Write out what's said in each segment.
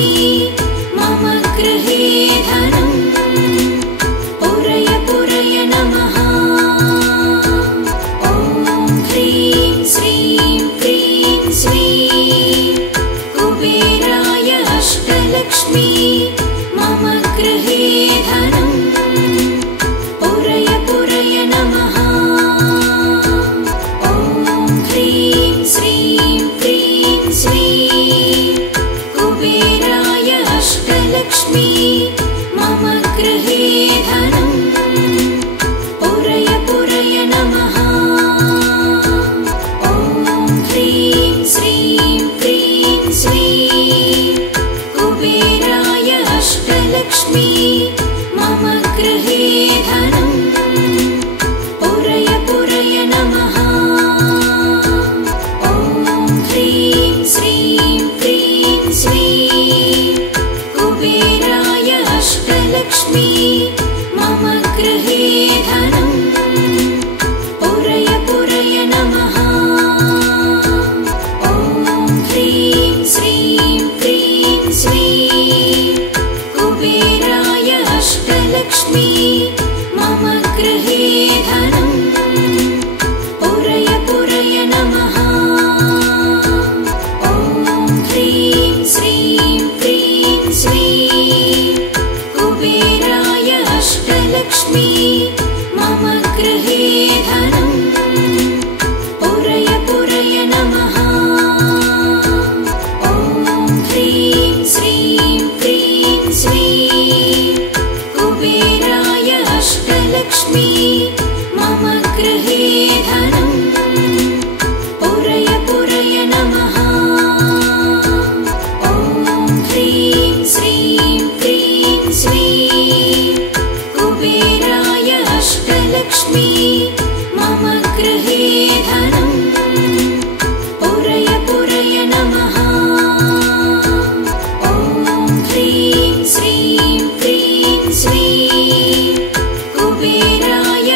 अष्टलक्ष्मी मम गृहे धनम् पुरय पुरय नमः। ॐ ह्रीं श्रीं क्रीं श्रीं कुबेराय अष्टलक्ष्मी मम गृहे धनम् पुरय पुरय नमः। ॐ ह्रीं श्रीं क्रीं श्रीं कुबेराय अष्टलक्ष्मी मम गृहे धनम् पुरय पुरय नमः। ॐ ह्रीं श्रीं क्रीं श्रीं कुबेराय अष्टलक्ष्मी मम गृहे धनम् पुरय पुरय नमः। ॐ ह्रीं श्रीं क्रीं श्रीं कुबेराय अष्टलक्ष्मी मम गृहे धनम् पुरय पुरय नमः। ॐ ह्रीं श्रीं क्रीं श्रीं कुबेराय अष्टलक्ष्मी मम गृहे धनम् पुरय पुरय नमः। ॐ ह्रीं श्रीं क्रीं श्रीं कुबेराय अष्टलक्ष्मी मम गृहे धनम् पुरय पुरय नमः। ॐ ह्रीं श्रीं क्रीं श्रीं कुबेराय अष्टलक्ष्मी मम गृहे धनम् पुरय पुरय नमः। ॐ ह्रीं श्रीं क्रीं श्रीं कुबेराय अष्टलक्ष्मी मम गृहे धनम् पुरय पुरय नमः। ॐ ह्रीं श्रीं क्रीं श्रीं कुबेराय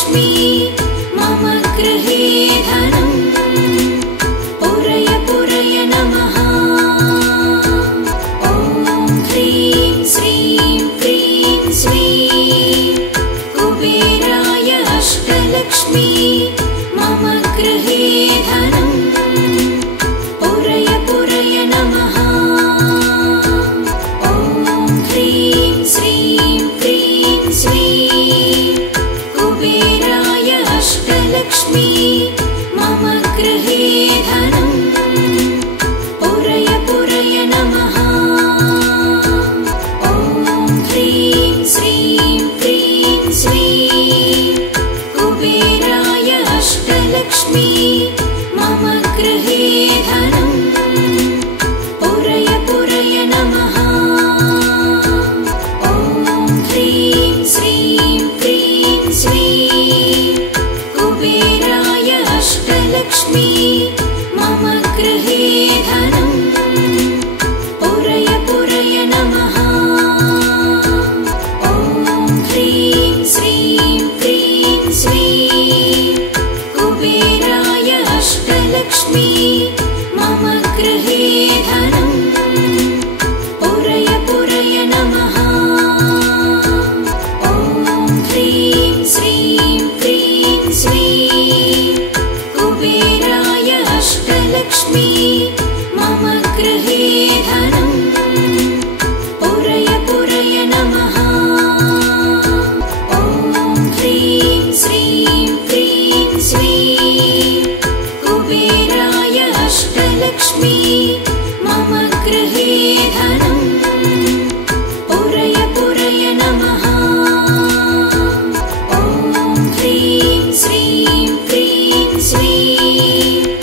अष्टलक्ष्मी मम गृहे धनम् पुरय पुरय नमः। ॐ ह्रीं श्रीं क्रीं श्रीं कुबेराय अष्टलक्ष्मी मम गृहे धनम् पुरय पुरय नमः। ॐ ह्रीं श्रीं क्रीं श्रीं कुबेराय अष्टलक्ष्मी मम गृहे धनम् पुरय पुरय नमः। ॐ ह्रीं श्रीं क्रीं श्रीं कुबेराय अष्टलक्ष्मी मम गृहे धनम् पुरय पुरय नमः। ॐ ह्रीं श्रीं क्रीं श्रीं कुबेराय अष्टलक्ष्मी मम गृहे धनम् पुरय पुरय नमः। ॐ ह्रीं श्रीं क्रीं श्रीं कुबेराय अष्टलक्ष्मी मम गृहे धनम् पुरय पुरय नमः। ॐ ह्रीं श्रीं क्रीं श्रीं कुबेराय अष्टलक्ष्मी मम गृहे धनम् पुरय पुरय नमः। ॐ ह्रीं श्रीं क्रीं श्रीं कुबेराय अष्टलक्ष्मी मम गृहे धनम् पुरय पुरय नमः। ॐ ह्रीं श्रीं क्रीं श्रीं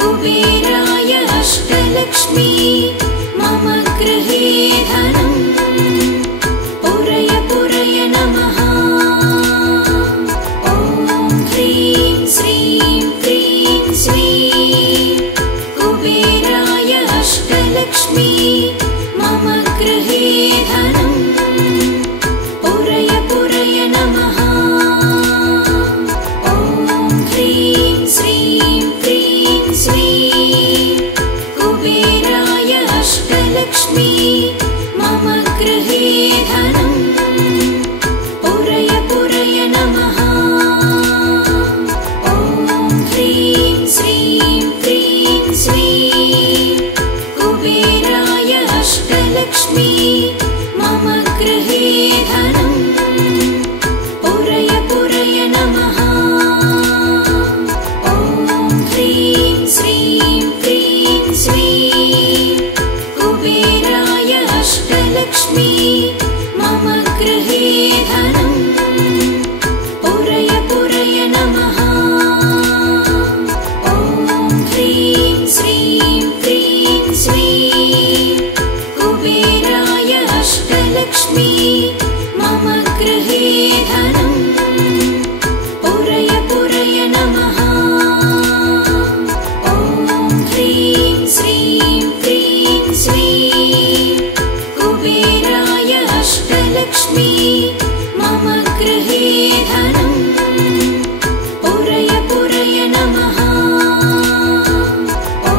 कुबेराय अष्टलक्ष्मी मम गृहे धनम् पुरय पुरय नमः। ॐ ह्रीं श्रीं क्रीं श्रीं कुबेराय अष्टलक्ष्मी मम गृहे धनम् पुरय पुरय नमः। ॐ ह्रीं श्रीं क्रीं श्रीं कुबेराय अष्टलक्ष्मी मम गृहे धनम् पुरय पुरय नमः। ॐ ह्रीं श्रीं क्रीं श्रीं कुबेराय अष्टलक्ष्मी मम गृहे धनम् पुरय पुरय नमः। ॐ ह्रीं श्रीं क्रीं श्रीं कुबेराय अष्टलक्ष्मी मम गृहे धनम् पुरय पुरय नमः। ॐ ह्रीं श्रीं क्रीं श्रीं कुबेराय अष्टलक्ष्मी मम गृहे धनम् पुरय पुरय नमः। ॐ ह्रीं श्रीं क्रीं श्रीं कुबेराय अष्टलक्ष्मी मम गृहे धनम् पुरय पुरय नमः। ॐ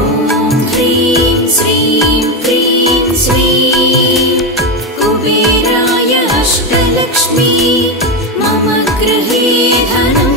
ह्रीं श्रीं क्रीं श्रीं कुबेराय अष्टलक्ष्मी मम गृहे धनम्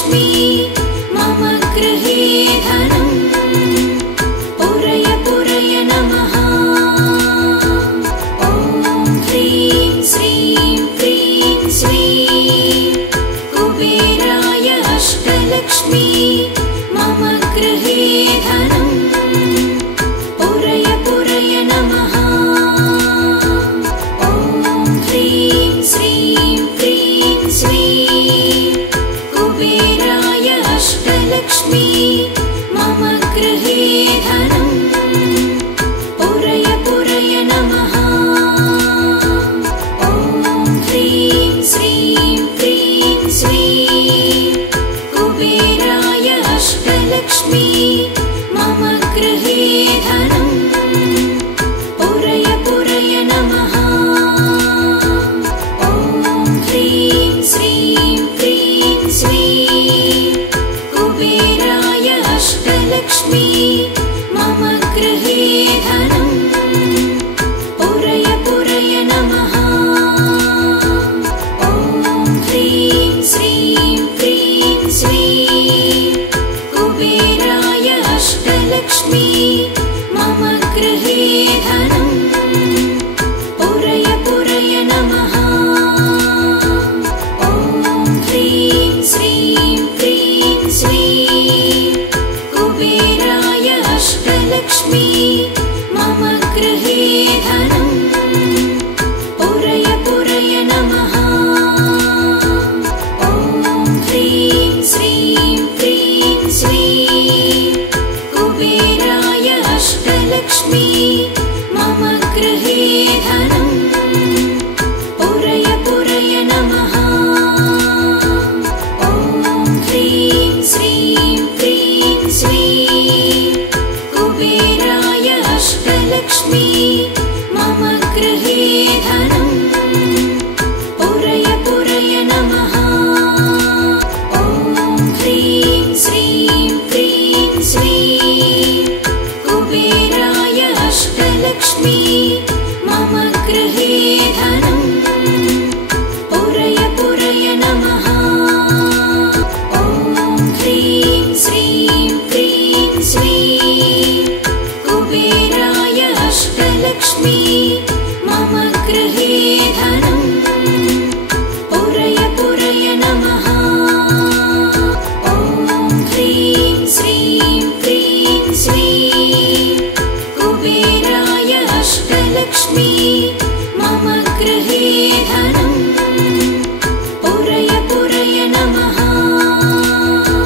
अष्टलक्ष्मी मम गृहे धनम् पुरय पुरय नमः। ॐ ह्रीं श्रीं क्रीं श्रीं कुबेराय अष्टलक्ष्मी मम गृहे धनम् पुरय पुरय नमः। ॐ ह्रीं श्रीं क्रीं श्रीं कुबेराय अष्टलक्ष्मी मम गृहे धनम् पुरय पुरय नमः। ॐ ह्रीं श्रीं क्रीं श्रीं कुबेराय अष्टलक्ष्मी मम गृहे धनम् पुरय पुरय नमः। ॐ ह्रीं श्रीं क्रीं श्रीं कुबेराय अष्टलक्ष्मी मम गृहे धनम् पुरय पुरय नमः। ॐ ह्रीं श्रीं क्रीं श्रीं कुबेराय अष्टलक्ष्मी मम गृहे धनम् पुरय पुरय नमः। ॐ ह्रीं श्रीं क्रीं श्रीं कुबेराय अष्टलक्ष्मी मम गृहे धनम् पुरय पुरय नमः। ॐ ह्रीं श्रीं क्रीं श्रीं कुबेराय अष्टलक्ष्मी मम गृहे धनम् पुरय पुरय नमः। ॐ ह्रीं श्रीं क्रीं श्रीं कुबेराय अष्टलक्ष्मी मम गृहे धनम् पुरय पुरय नमः। ॐ ह्रीं श्रीं क्रीं श्रीं कुबेराय अष्टलक्ष्मी मम गृहे धनम् पुरय पुरय नमः। ॐ ह्रीं श्रीं क्रीं श्रीं कुबेराय अष्टलक्ष्मी मम गृहे धनम् पुरय पुरय नमः। ॐ ह्रीं श्रीं क्रीं श्रीं कुबेराय अष्टलक्ष्मी मम